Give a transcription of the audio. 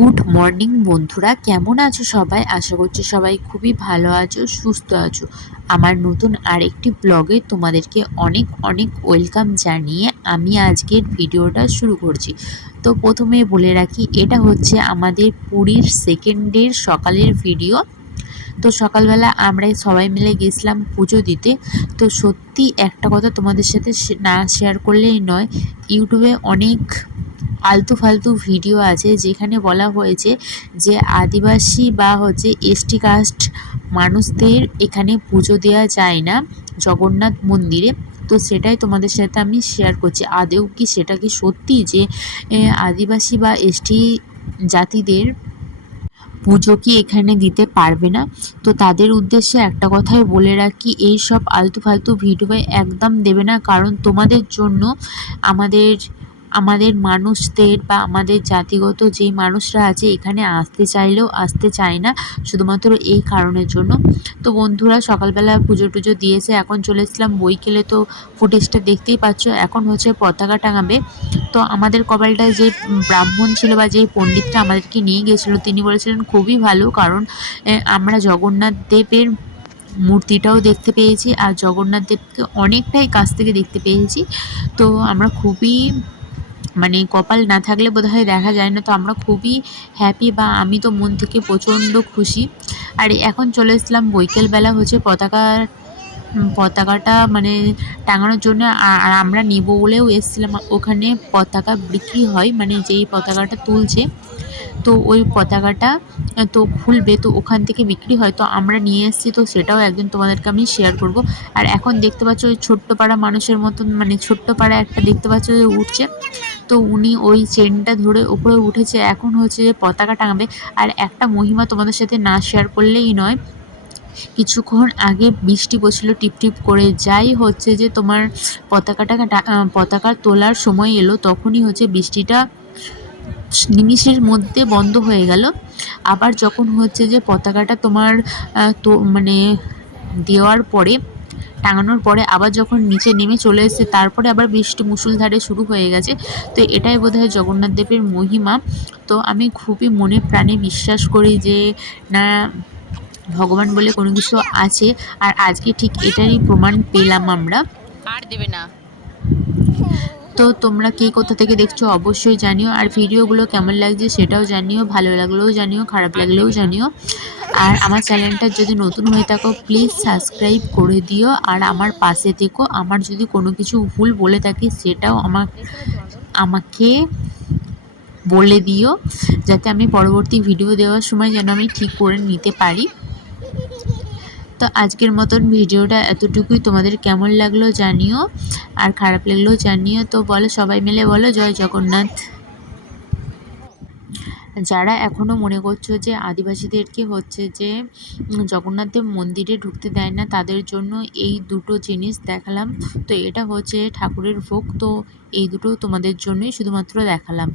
Good morning বন্ধুরা, কেমন আছো সবাই? আশা করছি সবাই খুবই ভালো আছো, সুস্থ আছো। আমার নতুন আরেকটি ব্লগে তোমাদেরকে অনেক অনেক ওয়েলকাম জানিয়ে আমি আজকের ভিডিওটা শুরু করছি। তো প্রথমে বলে রাখি, এটা হচ্ছে আমাদের পুরীর সেকেন্ডের সকালের ভিডিও। তো সকালবেলা আমরা সবাই মিলে গেছিলাম পুজো দিতে। তো সত্যি একটা কথা তোমাদের সাথে না শেয়ার করলেই নয়, ইউটিউবে অনেক আলতু ফালতু ভিডিও আছে যেখানে বলা হয়েছে যে আদিবাসী বা এসটি কাস্ট মানুষদের এখানে পুজো দেওয়া যায় না জগন্নাথ মন্দিরে। তো সেটাই তোমাদের সাথে আমি শেয়ার করছি। আদৌ কি সেটা কি সত্যি যে আদিবাসী বা এসটি জাতিদের পুজো কি এখানে দিতে পারবে না? তো তাদের উদ্দেশ্যে একটা কথাই বলে রাখি, এই সব আলতু ফালতু ভিডিও একদম দেবে না, কারণ তোমাদের জন্য আমাদের আমাদের মানুষদের বা আমাদের জাতিগত যেই মানুষরা আছে এখানে আসতে চাইলেও আসতে চায় না, শুধুমাত্র এই কারণের জন্য। তো বন্ধুরা সকালবেলা পুজো টুজো দিয়েছে, এখন চলে এসেছিলাম বইকেলে। তো ফুটেজটা দেখতেই পাচ্ছ, এখন হচ্ছে পতাকা টাঙাবে। তো আমাদের কপালটায় যে ব্রাহ্মণ ছিল বা যে পণ্ডিতটা আমাদেরকে নিয়ে গিয়েছিল তিনি বলেছিলেন খুবই ভালো, কারণ আমরা জগন্নাথ দেবের মূর্তিটাও দেখতে পেয়েছি আর জগন্নাথ দেবকে অনেকটাই কাছ থেকে দেখতে পেয়েছি। তো আমরা খুবই কপাল না থাকলে বোধহয় দেখা যায় না। তো আমরা খুবই হ্যাপি, বা আমি তো মন থেকে প্রচণ্ড খুশি। আর এখন চলে এসেছিলাম বৈকালবেলা পতাকাটা টাঙানোর জন্য। আর আমরা নেব বলেও এসেছিলাম। ওখানে পতাকা বিক্রি হয়, যেই পতাকাটা তুলছে তো ওই পতাকাটা তো খুলবে, তো ওখান থেকে বিক্রি হয়। তো আমরা নিয়ে এসেছি, তো সেটাও একদিন তোমাদেরকে আমি শেয়ার করব। আর এখন দেখতে পাচ্ছ ওই ছোট্ট পাড়া মানুষের মতন, ছোট্ট পাড়া একটা দেখতে পাচ্ছ যে উঠছে। তো উনি ওই চেনটা ধরে উপরে উঠেছে, এখন হচ্ছে যে পতাকা টাঙাবে। আর একটা মহিমা তোমাদের সাথে না শেয়ার করলেই নয়, কিছুক্ষণ আগে বৃষ্টি পড়ছিল টিপ টিপ করে। যাই হচ্ছে যে তোমার পতাকা তোলার সময় এলো, তখনই হচ্ছে বৃষ্টিটা নিমিষের মধ্যে বন্ধ হয়ে গেল। আবার যখন হচ্ছে যে পতাকাটা তোমার তো দেওয়ার পরে, টাঙানোর পরে আবার যখন নিচে নেমে চলে এসেছে, তারপরে আবার বৃষ্টি মুষলধারে শুরু হয়ে গেছে। তো এটাই বোধহয় জগন্নাথ দেবের মহিমা। তো আমি খুবই মনে প্রাণে বিশ্বাস করি যে না, ভগবান বলে কোনো কিছু আছে। আর আজকে ঠিক এটারই প্রমাণ পেলাম আমরা। আর দেবে না। তো তোমরা কে কোথা থেকে দেখছো অবশ্যই জানিও, আর ভিডিওগুলো কেমন লাগছে সেটাও জানিও, ভালো লাগলেও জানিও, খারাপ আর লাগলেও দেবে না। জানিও। আর আমার চ্যানেলটা যদি নতুন হয়ে থাকো প্লিজ সাবস্ক্রাইব করে দিও, আর আমার পাশে থেকো। আমার যদি কোনো কিছু ভুল বলে থাকি সেটাও আমাকে বলে দিও, যাতে আমি পরবর্তী ভিডিও দেওয়ার সময় যেন আমি ঠিক করে নিতে পারি। তো আজকের মতন ভিডিওটা এতটুকুই। তোমাদের কেমন লাগলো জানিও, আর খারাপ লাগলেও জানিও। তো বলো, সবাই মিলে বলো জয় জগন্নাথ। যারা এখনও মনে করছো যে আদিবাসীদেরকে হচ্ছে যে জগন্নাথ দেব মন্দিরে ঢুকতে দেয় না, তাদের জন্য এই দুটো জিনিস দেখালাম। তো এটা হচ্ছে ঠাকুরের ভোগ, তো এই দুটো তোমাদের জন্যই শুধুমাত্র দেখালাম।